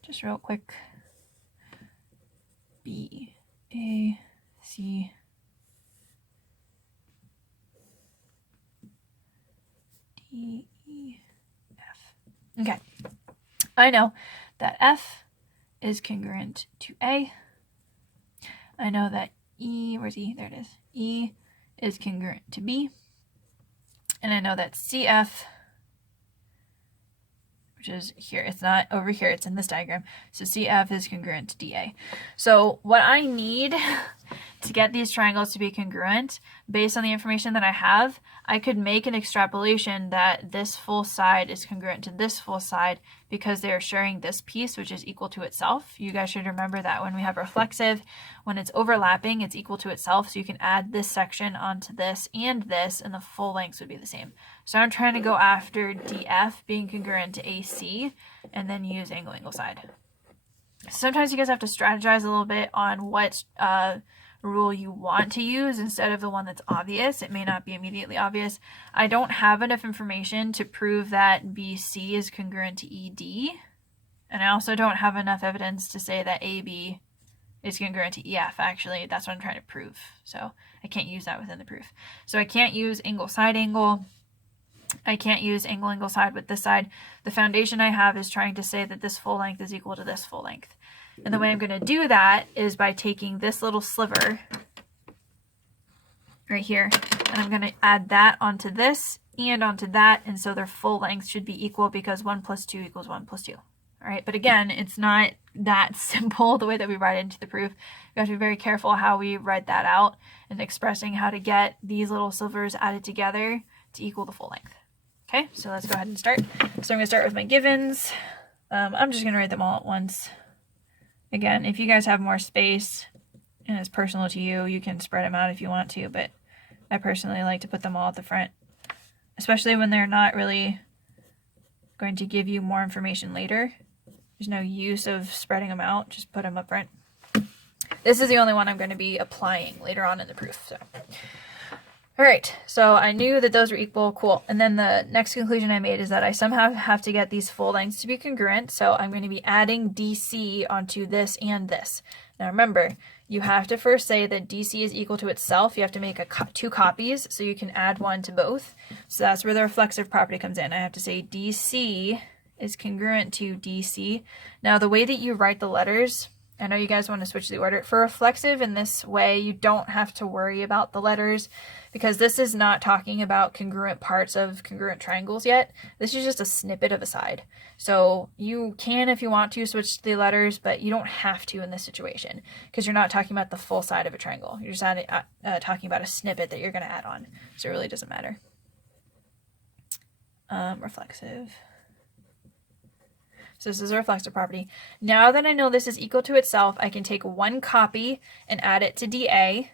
just real quick. B, A, C, D, E, F. Okay. I know that F is congruent to A. I know that E, where's E? There it is. E is congruent to B. And I know that CF, which is here. It's not over here, it's in this diagram. So CF is congruent to DA. So what I need to get these triangles to be congruent, based on the information that I have, I could make an extrapolation that this full side is congruent to this full side because they are sharing this piece, which is equal to itself. You guys should remember that when we have reflexive, when it's overlapping, it's equal to itself. So you can add this section onto this, and the full lengths would be the same. So I'm trying to go after DF being congruent to AC and then use angle side. Sometimes you guys have to strategize a little bit on what rule you want to use instead of the one that's obvious. It may not be immediately obvious. I don't have enough information to prove that BC is congruent to ED, and I also don't have enough evidence to say that AB is congruent to EF. Actually, that's what I'm trying to prove, so I can't use that within the proof. So I can't use angle side angle. I can't use angle side with this side. The foundation I have is trying to say that this full length is equal to this full length. And the way I'm going to do that is by taking this little sliver right here, and I'm going to add that onto this and onto that, and so their full length should be equal because 1 + 2 = 1 + 2. All right, but again, it's not that simple the way that we write it into the proof. We have to be very careful how we write that out and expressing how to get these little slivers added together to equal the full length. Okay, so let's go ahead and start. So I'm going to start with my givens. I'm just going to write them all at once. Again, if you guys have more space and it's personal to you, you can spread them out if you want to, but I personally like to put them all at the front, especially when they're not really going to give you more information later. There's no use of spreading them out, just put them up front. This is the only one I'm going to be applying later on in the proof. So, all right, so I knew that those were equal, cool. And then the next conclusion I made is that I somehow have to get these full lengths to be congruent. So I'm going to be adding DC onto this and this. Now remember, you have to first say that DC is equal to itself. You have to make two copies so you can add one to both. So that's where the reflexive property comes in. I have to say DC is congruent to DC. Now the way that you write the letters, I know you guys want to switch the order. For reflexive in this way, you don't have to worry about the letters because this is not talking about congruent parts of congruent triangles yet. This is just a snippet of a side. So you can, if you want to, switch the letters, but you don't have to in this situation because you're not talking about the full side of a triangle. You're just talking about a snippet that you're going to add on. So it really doesn't matter. Reflexive. So this is a reflexive property. Now that I know this is equal to itself, I can take one copy and add it to DA,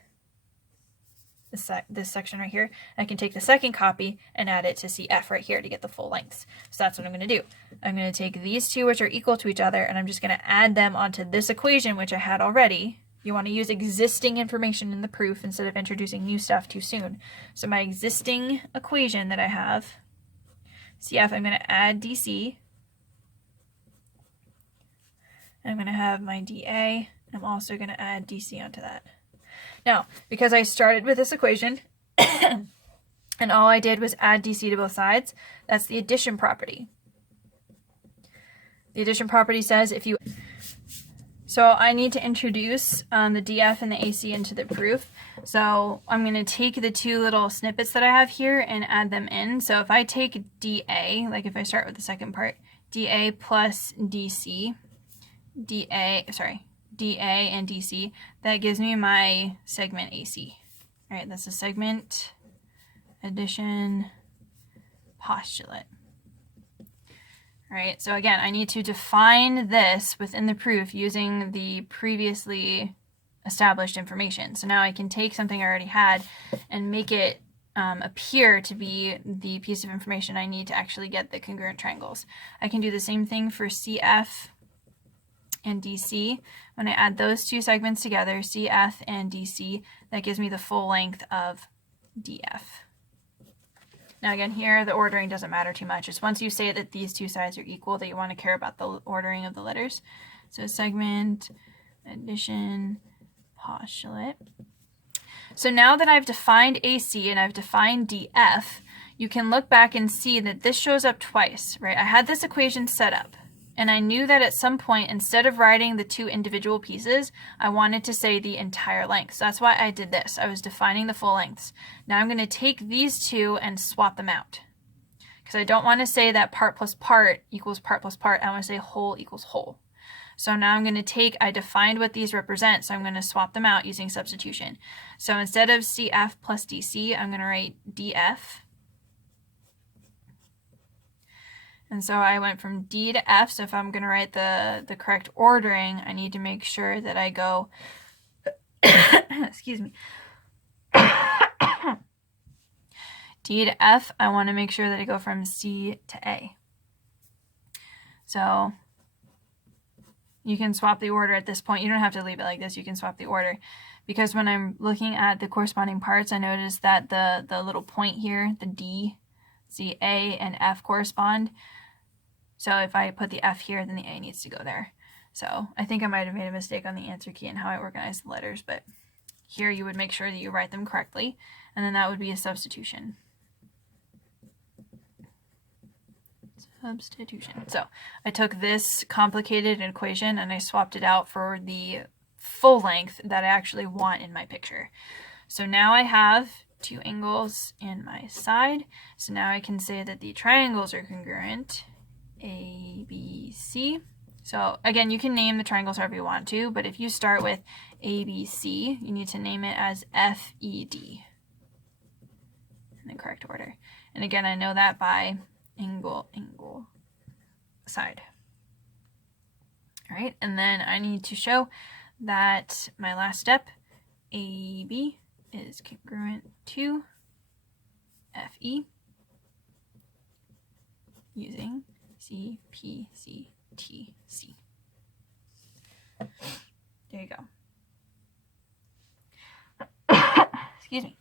this section right here. I can take the second copy and add it to CF right here to get the full lengths. So that's what I'm going to do. I'm going to take these two, which are equal to each other, and I'm just going to add them onto this equation, which I had already. You want to use existing information in the proof instead of introducing new stuff too soon. So my existing equation that I have, CF, I'm going to add DC. I'm going to have my DA. I'm also going to add DC onto that. Now, because I started with this equation and all I did was add DC to both sides, that's the addition property. The addition property says if you... So I need to introduce the DF and the AC into the proof. So I'm going to take the two little snippets that I have here and add them in. So if I take DA, like if I start with the second part, DA plus DC, DA and DC, that gives me my segment AC. All right, that's a segment addition postulate. All right, so again, I need to define this within the proof using the previously established information. So now I can take something I already had and make it appear to be the piece of information I need to actually get the congruent triangles. I can do the same thing for CF and DC. When I add those two segments together, CF and DC, that gives me the full length of DF. Now again, here the ordering doesn't matter too much. It's once you say that these two sides are equal that you want to care about the ordering of the letters. So segment, addition, postulate. So now that I've defined AC and I've defined DF, you can look back and see that this shows up twice, right? I had this equation set up. And I knew that at some point, instead of writing the two individual pieces, I wanted to say the entire length. So that's why I did this. I was defining the full lengths. Now I'm going to take these two and swap them out. because I don't want to say that part plus part equals part plus part. I want to say whole equals whole. So now I'm going to take, I defined what these represent, so I'm going to swap them out using substitution. So instead of CF plus DC, I'm going to write DF. And so I went from D to F, so if I'm going to write the correct ordering, I need to make sure that I go, excuse me, D to F, I want to make sure that I go from C to A. So you can swap the order at this point. You don't have to leave it like this. You can swap the order. Because when I'm looking at the corresponding parts, I noticed that the little point here, the D, see A and F correspond. So if I put the F here, then the A needs to go there. So I think I might have made a mistake on the answer key and how I organized the letters, but here you would make sure that you write them correctly, and then that would be a substitution. Substitution. So I took this complicated equation and I swapped it out for the full length that I actually want in my picture. So now I have two angles in my side. So now I can say that the triangles are congruent, A, B, C. So again, you can name the triangles however you want to, but if you start with ABC, you need to name it as FED in the correct order. And again, I know that by angle, side. All right, and then I need to show that my last step, AB, is congruent to FE using CPCTC. There you go. Excuse me.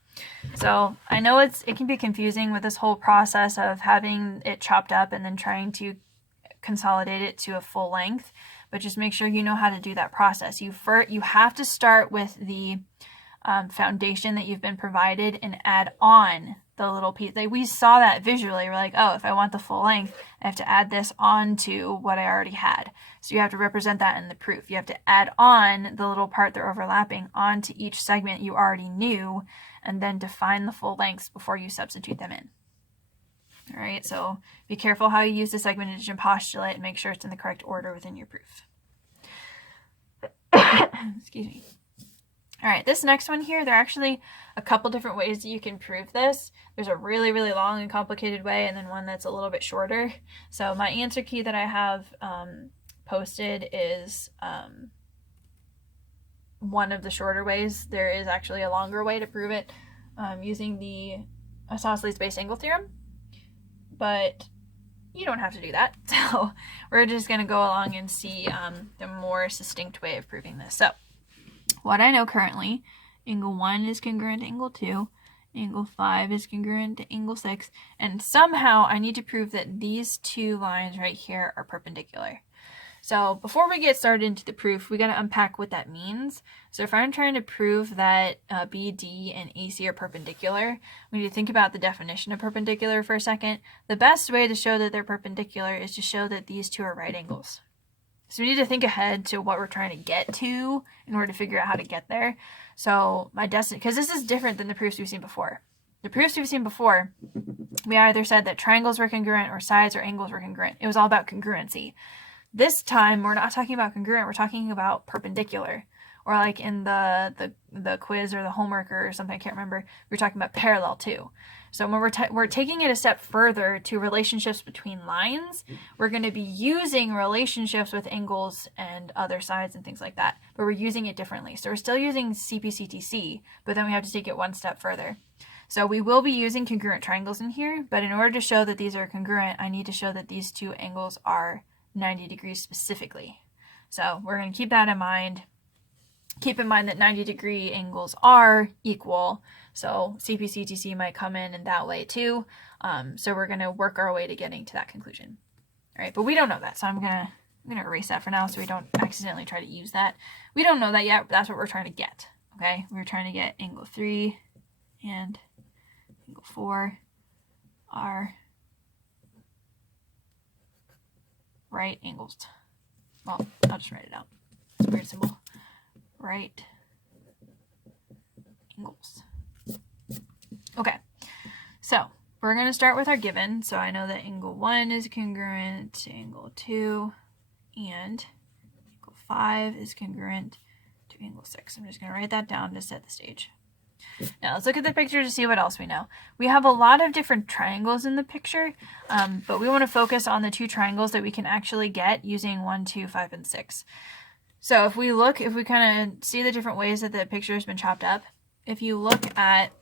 So I know it can be confusing with this whole process of having it chopped up and then trying to consolidate it to a full length, but just make sure you know how to do that process. You have to start with the foundation that you've been provided and add on the little piece. Like we saw that visually. We're like, oh, if I want the full length, I have to add this on to what I already had. So you have to represent that in the proof. You have to add on the little part they're overlapping onto each segment you already knew, and then define the full lengths before you substitute them in. All right, so be careful how you use the segmentation postulate and make sure it's in the correct order within your proof. Excuse me. All right, this next one here, there are actually a couple different ways that you can prove this. There's a really, really long and complicated way, and then one that's a little bit shorter. So my answer key that I have posted is one of the shorter ways. There is actually a longer way to prove it using the isosceles base angle theorem, but you don't have to do that. So we're just going to go along and see the more succinct way of proving this. So what I know currently, angle 1 is congruent to angle 2, angle 5 is congruent to angle 6, and somehow I need to prove that these two lines right here are perpendicular. So before we get started into the proof, we got to unpack what that means. So if I'm trying to prove that BD and AC are perpendicular, we need to think about the definition of perpendicular for a second. The best way to show that they're perpendicular is to show that these two are right angles. So we need to think ahead to what we're trying to get to in order to figure out how to get there. So because this is different than the proofs we've seen before. The proofs we've seen before, we either said that triangles were congruent or sides or angles were congruent. It was all about congruency. This time, we're not talking about congruent, we're talking about perpendicular. Or like in the quiz or the homework or something, I can't remember, we were talking about parallel too. So when we're taking it a step further to relationships between lines, we're going to be using relationships with angles and other sides and things like that, but we're using it differently. So we're still using CPCTC, but then we have to take it one step further. So we will be using congruent triangles in here, but in order to show that these are congruent, I need to show that these two angles are 90 degrees specifically. So we're going to keep that in mind. Keep in mind that 90-degree angles are equal, so CPCTC might come in that way too. So we're going to work our way to getting to that conclusion. All right, but we don't know that, so I'm gonna erase that for now so we don't accidentally try to use that. We don't know that yet, but that's what we're trying to get. Okay, we're trying to get angle 3 and angle 4 are right angles. Well, I'll just write it out. It's a weird symbol. Right angles. Okay, so we're going to start with our given. So I know that angle 1 is congruent to angle 2, and angle 5 is congruent to angle 6. I'm just going to write that down to set the stage. Now let's look at the picture to see what else we know. We have a lot of different triangles in the picture, but we want to focus on the 2 triangles that we can actually get using 1, 2, 5, and 6. So if we kind of see the different ways that the picture has been chopped up, if you look at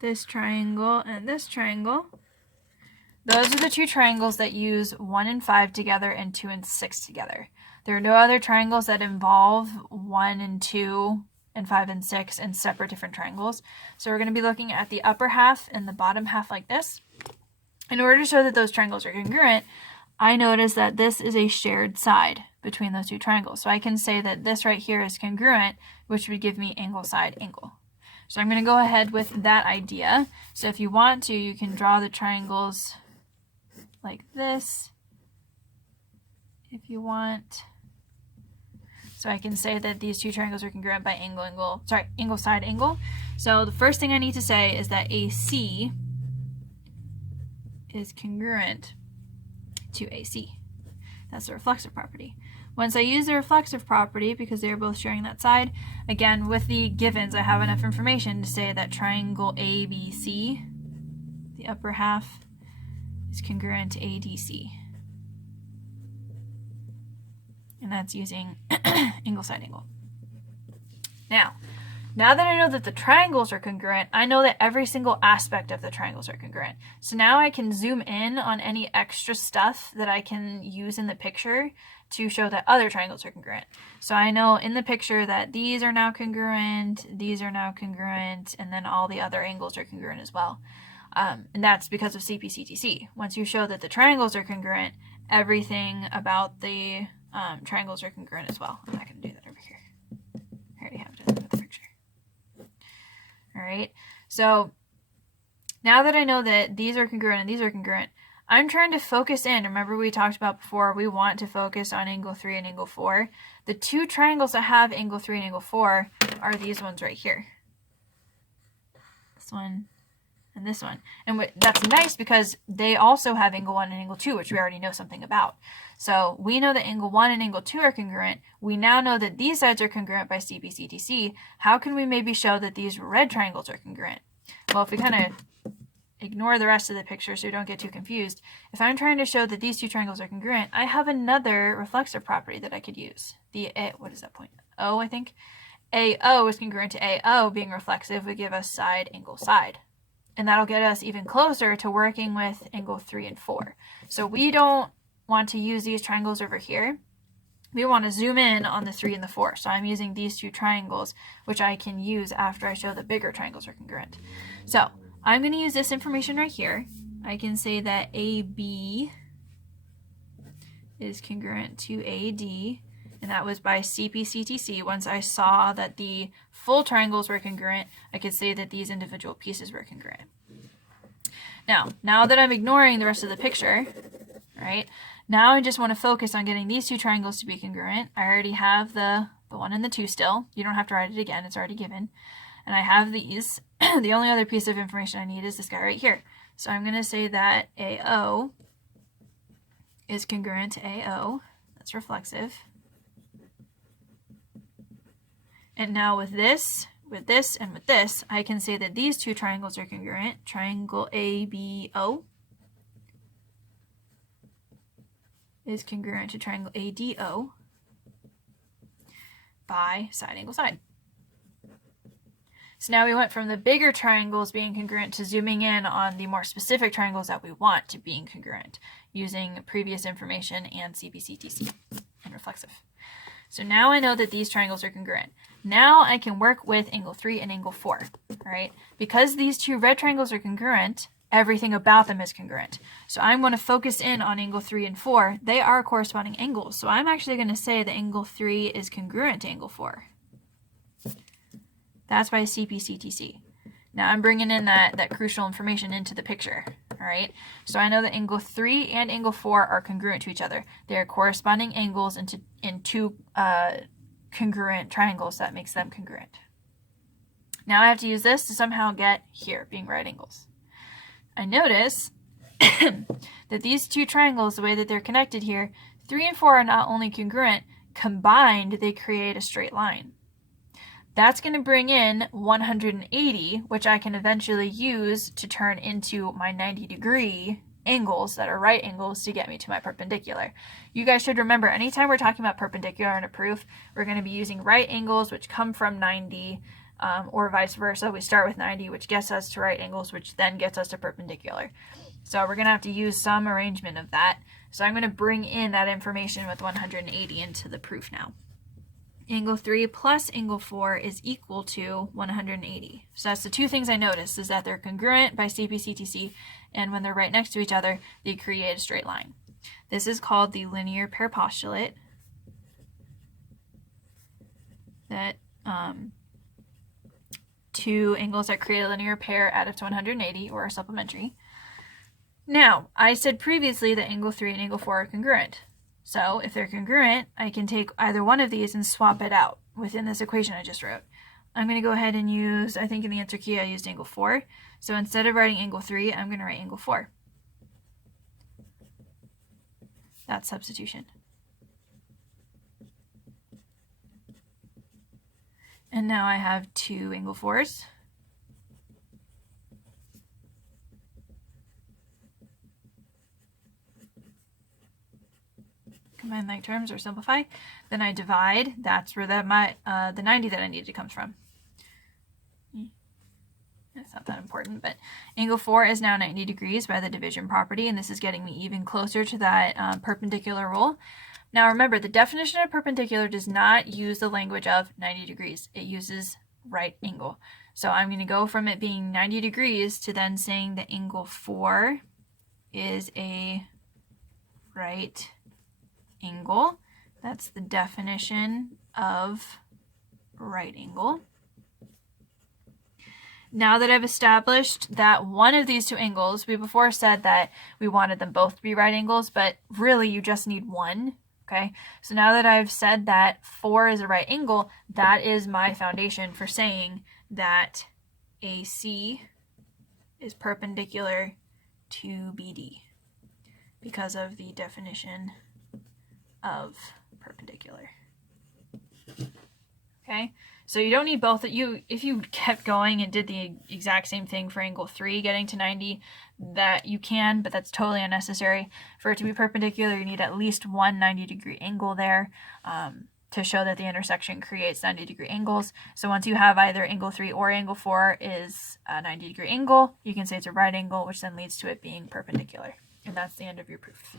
this triangle and this triangle, those are the 2 triangles that use 1 and 5 together and 2 and 6 together. There are no other triangles that involve 1 and 2 and 5 and 6 in separate different triangles. So we're going to be looking at the upper half and the bottom half like this. In order to show that those triangles are congruent, I notice that this is a shared side between those 2 triangles. So I can say that this right here is congruent, which would give me angle side angle. So I'm going to go ahead with that idea. So if you want to, you can draw the triangles like this if you want. So I can say that these 2 triangles are congruent by angle side angle. So the first thing I need to say is that AC is congruent to AC. That's the reflexive property. Once I use the reflexive property, because they're both sharing that side, again, with the givens, I have enough information to say that triangle ABC, the upper half, is congruent to ADC. And that's using angle side angle. Now that I know that the triangles are congruent, I know that every single aspect of the triangles are congruent. So now I can zoom in on any extra stuff that I can use in the picture to show that other triangles are congruent. So I know in the picture that these are now congruent, these are now congruent, and then all the other angles are congruent as well. And that's because of CPCTC. Once you show that the triangles are congruent, everything about the triangles are congruent as well. I'm not going to do that over here. I already have it in the picture. All right, so now that I know that these are congruent and these are congruent, I'm trying to focus in. Remember we talked about before, we want to focus on angle 3 and angle 4. The 2 triangles that have angle 3 and angle 4 are these ones right here. This one and this one. And that's nice because they also have angle 1 and angle 2, which we already know something about. So we know that angle 1 and angle 2 are congruent. We now know that these sides are congruent by CPCTC. How can we maybe show that these red triangles are congruent? Well, if we kind of ignore the rest of the picture so we don't get too confused, if I'm trying to show that these 2 triangles are congruent, I have another reflexive property that I could use. What is that point? O, I think. AO is congruent to AO being reflexive would give us side angle side. And that'll get us even closer to working with angle 3 and 4. So we don't want to use these triangles over here. We want to zoom in on the 3 and the 4. So I'm using these 2 triangles, which I can use after I show the bigger triangles are congruent. So I'm going to use this information right here. I can say that AB is congruent to AD, and that was by CPCTC. Once I saw that the full triangles were congruent, I could say that these individual pieces were congruent. Now that I'm ignoring the rest of the picture, right, now I just want to focus on getting these 2 triangles to be congruent. I already have the 1 and the 2 still. You don't have to write it again. It's already given. And I have these. The only other piece of information I need is this guy right here. So I'm going to say that AO is congruent to AO. That's reflexive. And now with this, and with this, I can say that these 2 triangles are congruent. Triangle ABO is congruent to triangle ADO by side angle side. So now we went from the bigger triangles being congruent to zooming in on the more specific triangles that we want to being congruent using previous information and CPCTC and reflexive. So now I know that these triangles are congruent. Now I can work with angle 3 and angle 4, right? Because these 2 red triangles are congruent, everything about them is congruent. So I'm going to focus in on angle 3 and 4. They are corresponding angles. So I'm actually going to say that angle 3 is congruent to angle 4. That's by CPCTC. Now I'm bringing in that crucial information into the picture, all right? So I know that angle 3 and angle 4 are congruent to each other. They are corresponding angles in 2 congruent triangles. That makes them congruent. Now I have to use this to somehow get here, being right angles. I notice that these two triangles, the way that they're connected here, 3 and 4 are not only congruent, combined they create a straight line. That's going to bring in 180, which I can eventually use to turn into my 90-degree angles that are right angles to get me to my perpendicular. You guys should remember, anytime we're talking about perpendicular in a proof, we're going to be using right angles, which come from 90, or vice versa. We start with 90, which gets us to right angles, which then gets us to perpendicular. So we're going to have to use some arrangement of that. So I'm going to bring in that information with 180 into the proof now. Angle 3 plus angle 4 is equal to 180. So that's the two things I noticed, is that they're congruent by CP/CTC, and when they're right next to each other, they create a straight line. This is called the linear pair postulate. That two angles that create a linear pair add up to 180, or are supplementary. Now, I said previously that angle 3 and angle 4 are congruent. So if they're congruent, I can take either one of these and swap it out within this equation I just wrote. I'm going to go ahead and use, I think in the answer key I used angle 4. So instead of writing angle 3, I'm going to write angle 4. That's substitution. And now I have two angle 4s. Combine like terms or simplify. Then I divide. That's where the 90 that I needed comes from. It's not that important, but angle 4 is now 90 degrees by the division property, and this is getting me even closer to that perpendicular rule. Now remember, the definition of perpendicular does not use the language of 90 degrees. It uses right angle. So I'm going to go from it being 90 degrees to then saying that angle 4 is a right angle. That's the definition of right angle. Now that I've established that one of these two angles, we before said that we wanted them both to be right angles, but really you just need one. Okay, so now that I've said that 4 is a right angle, that is my foundation for saying that AC is perpendicular to BD because of the definition of perpendicular. Okay, so you don't need both. If you kept going and did the exact same thing for angle 3 getting to 90, that you can, but that's totally unnecessary. For it to be perpendicular, you need at least one 90-degree angle there to show that the intersection creates 90-degree angles. So once you have either angle 3 or angle 4 is a 90-degree angle, you can say it's a right angle, which then leads to it being perpendicular. And that's the end of your proof.